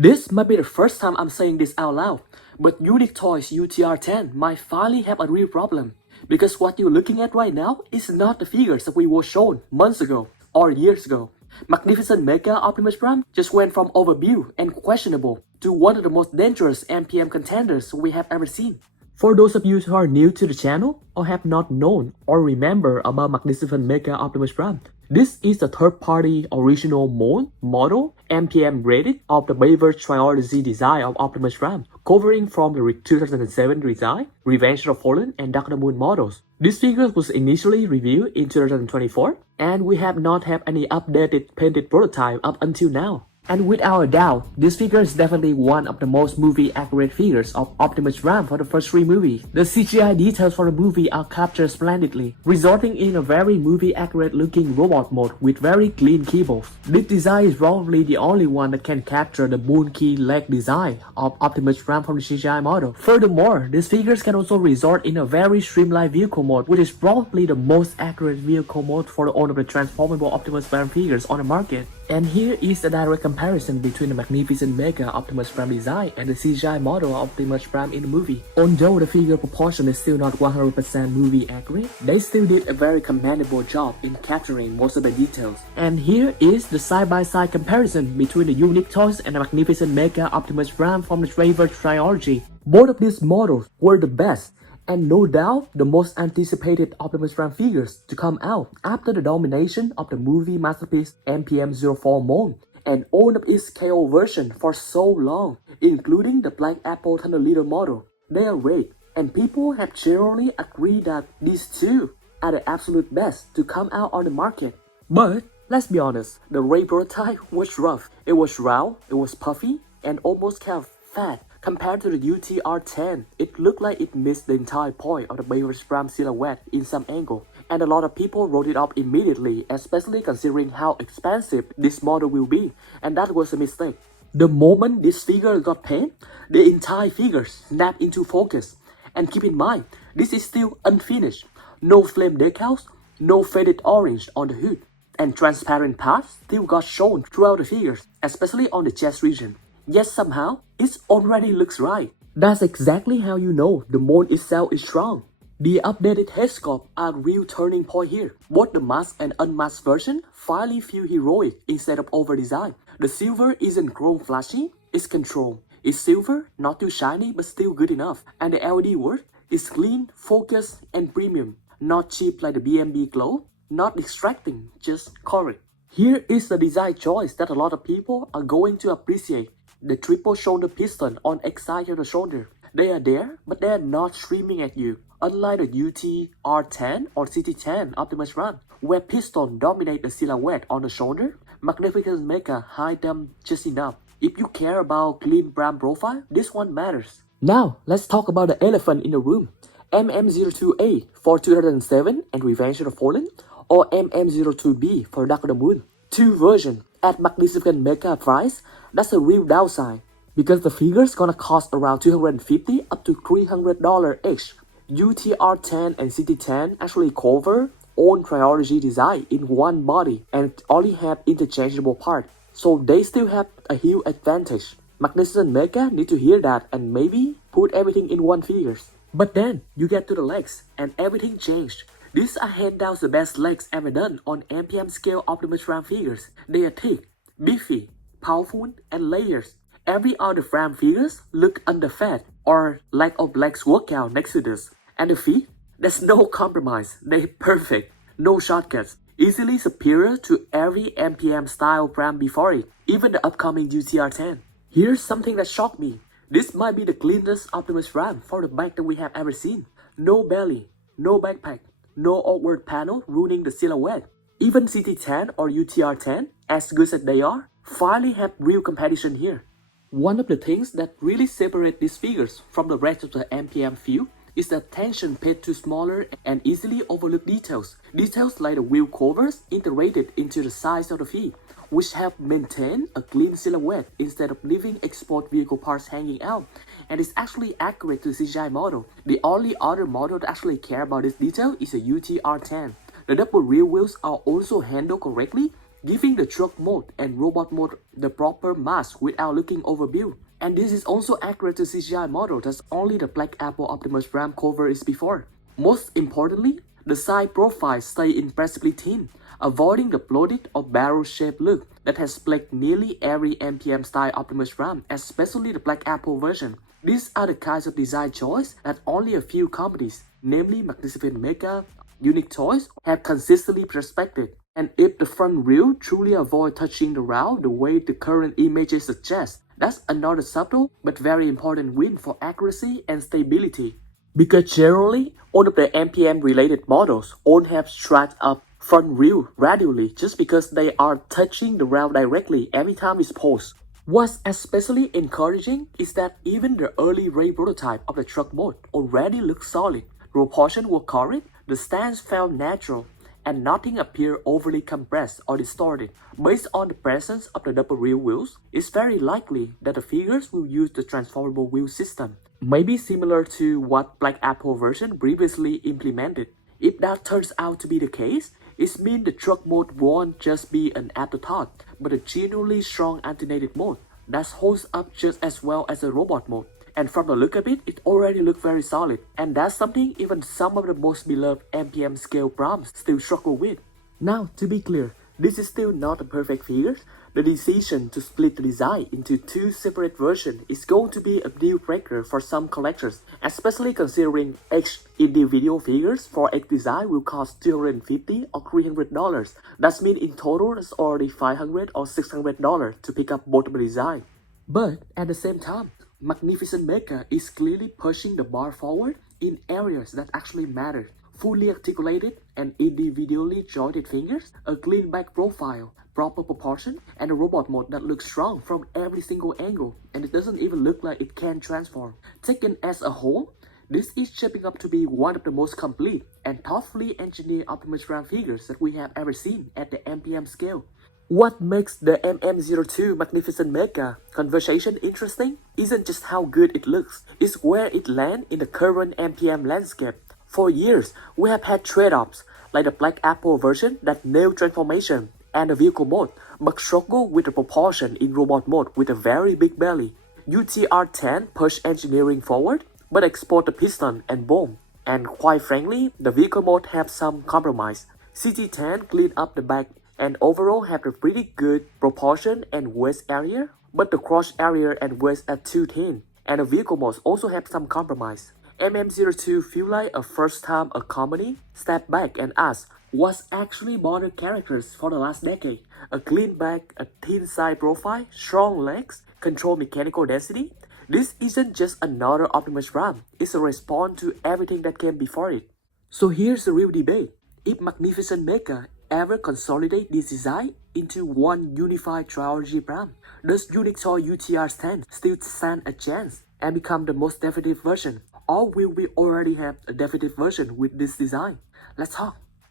This might be the first time I'm saying this out loud, but Unique Toys UTR10 might finally have a real problem. Because what you're looking at right now is not the figures that we were shown months ago or years ago. Magnificent Mecha Optimus Prime just went from overview and questionable to one of the most dangerous MPM contenders we have ever seen. For those of you who are new to the channel or have not known or remember about Magnificent Mecha Optimus Prime, this is the third-party original mold, model, MPM rated of the Bayverse trilogy design of Optimus Prime, covering from the 2007 design, Revenge of the Fallen, and Dark of the Moon models. This figure was initially reviewed in 2024, and we have not had any updated painted prototype up until now. And without a doubt, this figure is definitely one of the most movie-accurate figures of Optimus Prime for the first 3 movies. The CGI details for the movie are captured splendidly, resulting in a very movie-accurate looking robot mode with very clean keyboards. This design is probably the only one that can capture the moon key leg design of Optimus Prime from the CGI model. Furthermore, these figures can also result in a very streamlined vehicle mode, which is probably the most accurate vehicle mode for all of the transformable Optimus Prime figures on the market. And here is a direct comparison between the Magnificent Mecha Optimus Prime design and the CGI model of Optimus Prime in the movie. Although the figure proportion is still not 100% movie accurate, they still did a very commendable job in capturing most of the details. And here is the side-by-side comparison between the Unique Toys and the Magnificent Mecha Optimus Prime from the Bayverse trilogy. Both of these models were the best, and no doubt the most anticipated Optimus Prime figures to come out after the domination of the movie masterpiece MPM-04 mold and own up its KO version for so long, including the BlackApple Thunder Leader model. They are great, and people have generally agreed that these two are the absolute best to come out on the market. But let's be honest, the Ray prototype was rough. It was round, it was puffy, and almost kind of fat. Compared to the UTR10, it looked like it missed the entire point of the Bayverse Prime silhouette in some angle, and a lot of people wrote it off immediately, especially considering how expensive this model will be, and that was a mistake. The moment this figure got painted, the entire figure snapped into focus. And keep in mind, this is still unfinished. No flame decals, no faded orange on the hood, and transparent parts still got shown throughout the figures, especially on the chest region. Yet somehow, it already looks right. That's exactly how you know the mold itself is strong. The updated head sculpt are a real turning point here. Both the masked and unmasked version finally feel heroic instead of over-designed. The silver isn't chrome flashy, it's controlled. It's silver, not too shiny but still good enough. And the LED work is clean, focused, and premium. Not cheap like the BMB glow, not distracting, just correct. Here is the design choice that a lot of people are going to appreciate. The triple shoulder piston on each side of the shoulder. They are there, but they are not streaming at you. Unlike the UTR10 or CT10 Optimus Prime, where piston dominate the silhouette on the shoulder, Magnificent Mecha hide them just enough. If you care about clean brand profile, this one matters. Now, let's talk about the elephant in the room. MM02A for 2007 and Revenge of the Fallen, or MM02B for Dark of the Moon. Two versions at Magnificent Mecha price. That's a real downside, because the figure's gonna cost around $250 up to $300 each. UTR10 and CT10 actually cover own trilogy design in one body and only have interchangeable parts, so they still have a huge advantage. Magnificent Mecha need to hear that and maybe put everything in one figures. But then you get to the legs and everything changed. These are hands down the best legs ever done on MPM-scale Optimus Prime figures. They are thick, beefy, powerful, and layers. Every other Prime figures look underfed or lack of legs workout next to this. And the feet? There's no compromise. They're perfect. No shortcuts. Easily superior to every MPM style Prime before it, even the upcoming UTR10. Here's something that shocked me. This might be the cleanest Optimus Prime for the back that we have ever seen. No belly, no backpack, no awkward panel ruining the silhouette. Even CT10 or UTR10, as good as they are, finally have real competition here. One of the things that really separate these figures from the rest of the MPM field is the attention paid to smaller and easily overlooked details. Details like the wheel covers integrated into the sides of the feet, which help maintain a clean silhouette instead of leaving exposed vehicle parts hanging out, and is actually accurate to the CGI model. The only other model that actually care about this detail is the UTR10. The double rear wheels are also handled correctly giving the truck mode and robot mode the proper mask without looking overbuilt. And this is also accurate to CGI model that only the BlackApple Optimus Prime cover is before. Most importantly, the side profiles stay impressively thin, avoiding the bloated or barrel-shaped look that has plagued nearly every MPM-style Optimus Prime, especially the BlackApple version. These are the kinds of design choice that only a few companies, namely Magnificent Mecha, Unique Toys, have consistently respected. And if the front wheel truly avoid touching the ground the way the current images suggest, that's another subtle but very important win for accuracy and stability. Because generally, all of the MPM related models all have straight up front wheel radially just because they are touching the ground directly every time it's posed. What's especially encouraging is that even the early Ray prototype of the truck mode already looks solid. Proportions were correct, the stance felt natural, and nothing appeared overly compressed or distorted. Based on the presence of the double rear wheels, it's very likely that the figures will use the transformable wheel system, maybe similar to what BlackApple version previously implemented. If that turns out to be the case, it means the truck mode won't just be an afterthought, but a genuinely strong alternative mode that holds up just as well as the robot mode. And from the look of it, it already looks very solid, and that's something even some of the most beloved MPM-scale Primes still struggle with. Now, to be clear, this is still not a perfect figure. The decision to split the design into two separate versions is going to be a deal breaker for some collectors, especially considering each individual figures for each design will cost $250 or $300. That means in total it's already $500 or $600 to pick up both of the design. But at the same time, Magnificent Mecha is clearly pushing the bar forward in areas that actually matter. Fully articulated and individually jointed fingers, a clean back profile, proper proportion, and a robot mode that looks strong from every single angle, and it doesn't even look like it can transform. Taken as a whole, this is shaping up to be one of the most complete and thoughtfully engineered Optimus Prime figures that we have ever seen at the MPM scale. What makes the MM02 Magnificent Mecha conversation interesting isn't just how good it looks, it's where it lands in the current MPM landscape. For years, we have had trade-offs, like the BlackApple version that nailed transformation and the vehicle mode, but struggle with the proportion in robot mode with a very big belly. UTR-10 pushed engineering forward, but exposed the piston and boom. And quite frankly, the vehicle mode have some compromise. CT-10 cleaned up the back and overall have a pretty good proportion and waist area, but the crotch area and waist are too thin, and the vehicle modes also have some compromise. MM02 feel like a first time a company step back and ask what's actually modern characters for the last decade. A clean back, a thin side profile, strong legs, controlled mechanical density. This isn't just another Optimus Prime, it's a response to everything that came before it. So here's the real debate. If Magnificent Mecha ever consolidate this design into one unified trilogy Prime, does Unique Toy UTR-10 still stand a chance and become the most definitive version? Or will we already have a definitive version with this design? Let's talk.